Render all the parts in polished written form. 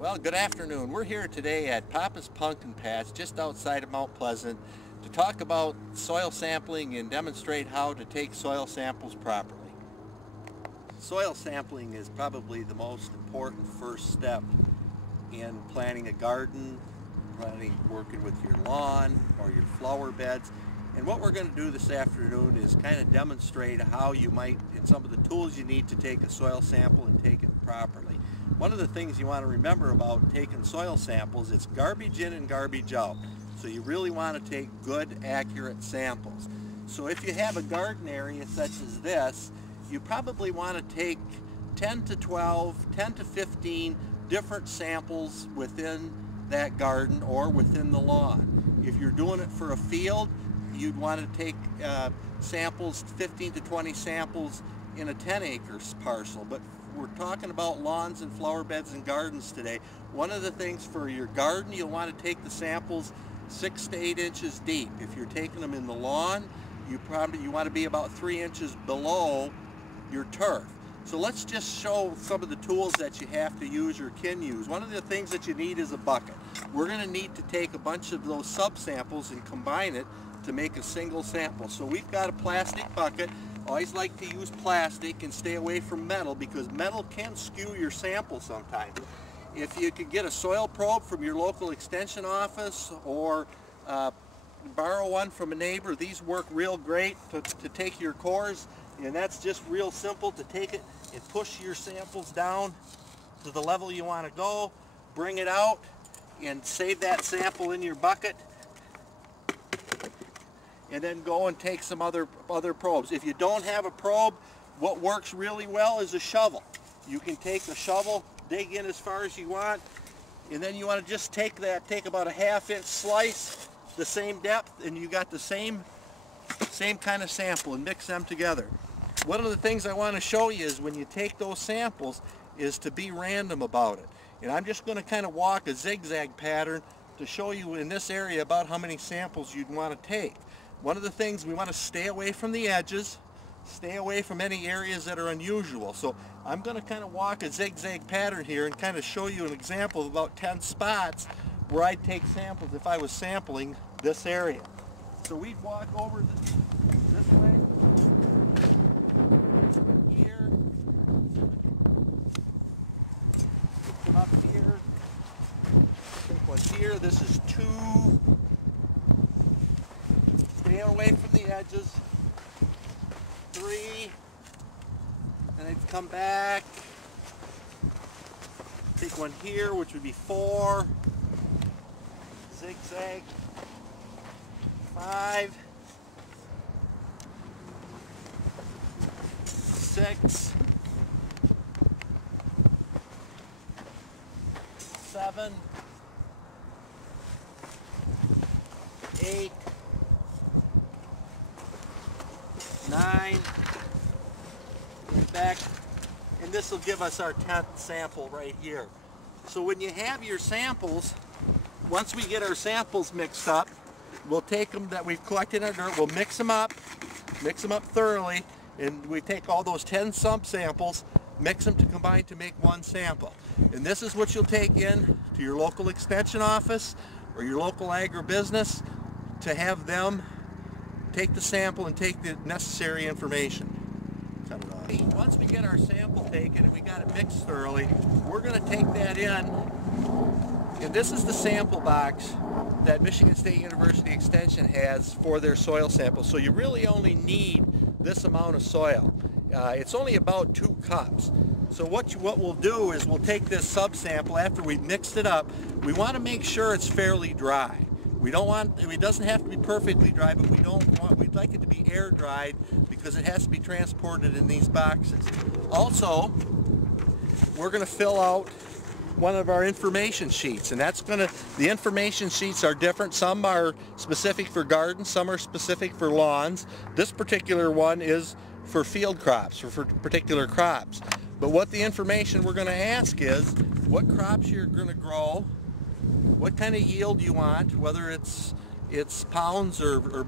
Well, good afternoon. We're here today at Papa's Pumpkin Patch just outside of Mount Pleasant to talk about soil sampling and demonstrate how to take soil samples properly. Soil sampling is probably the most important first step in planting a garden, working with your lawn or your flower beds. And what we're going to do this afternoon is kind of demonstrate how you might, and some of the tools you need to take a soil sample and take it properly. One of the things you want to remember about taking soil samples, it's garbage in and garbage out. So you really want to take good, accurate samples. So if you have a garden area such as this, you probably want to take 10 to 12, 10 to 15 different samples within that garden or within the lawn. If you're doing it for a field, you'd want to take samples, 15 to 20 samples in a 10-acre parcel. But we're talking about lawns and flower beds and gardens today. One of the things for your garden, you'll want to take the samples 6 to 8 inches deep. If you're taking them in the lawn, you want to be about 3 inches below your turf. So let's just show some of the tools that you have to use or can use. One of the things that you need is a bucket. We're going to need to take a bunch of those sub-samples and combine it to make a single sample. So we've got a plastic bucket. Always like to use plastic and stay away from metal because metal can skew your sample sometimes. If you could get a soil probe from your local extension office or borrow one from a neighbor, these work real great to take your cores, and that's just real simple to take it and push your samples down to the level you want to go, bring it out and save that sample in your bucket, and then go and take some other probes. If you don't have a probe, what works really well is a shovel. You can take a shovel, dig in as far as you want, and then you want to just take about a ½ inch slice, the same depth, and you got the same kind of sample, and mix them together. One of the things I want to show you is when you take those samples is to be random about it. And I'm just going to kind of walk a zigzag pattern to show you in this area about how many samples you'd want to take. One of the things, we want to stay away from the edges, stay away from any areas that are unusual. So I'm going to kind of walk a zigzag pattern here and kind of show you an example of about 10 spots where I'd take samples if I was sampling this area. So we'd walk over this way, here, come up here, take one here, this is 2. Stay away from the edges. 3, and I'd come back, take one here, which would be 4, zigzag, 5, 6, 7, 8, 9, back, and this will give us our 10th sample right here. So when you have your samples, once we get our samples mixed up, we'll take them that we've collected in our dirt, we'll mix them up thoroughly, and we take all those 10 samples, mix them to combine to make one sample. And this is what you'll take in to your local extension office or your local agribusiness to have them take the sample and take the necessary information. Once we get our sample taken and we got it mixed thoroughly, we're going to take that in, and this is the sample box that Michigan State University Extension has for their soil samples. So you really only need this amount of soil. It's only about 2 cups. So what we'll do is we'll take this sub-sample after we've mixed it up. We want to make sure it's fairly dry. It doesn't have to be perfectly dry, but we'd like it to be air dried because it has to be transported in these boxes. Also, we're going to fill out one of our information sheets, and the information sheets are different. Some are specific for gardens, some are specific for lawns. This particular one is for field crops, or for particular crops. But what the information we're going to ask is what crops you're going to grow, what kind of yield you want, whether it's pounds or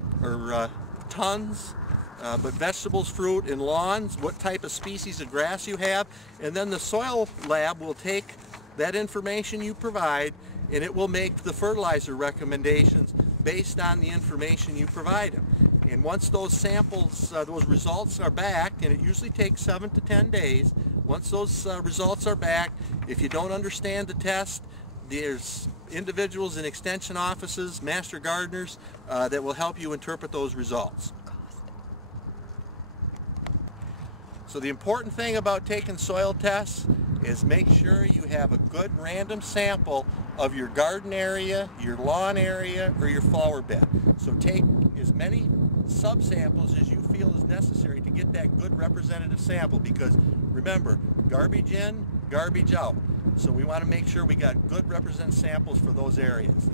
tons, but vegetables, fruit, and lawns, what type of species of grass you have, and then the soil lab will take that information you provide, and it will make the fertilizer recommendations based on the information you provide them. And once those samples, those results are back, and it usually takes 7 to 10 days, once those results are back, if you don't understand the test, there's individuals in extension offices, master gardeners, that will help you interpret those results. So the important thing about taking soil tests is make sure you have a good random sample of your garden area, your lawn area, or your flower bed. So take as many subsamples as you feel is necessary to get that good representative sample, because remember, garbage in, garbage out. So we want to make sure we got good representative samples for those areas.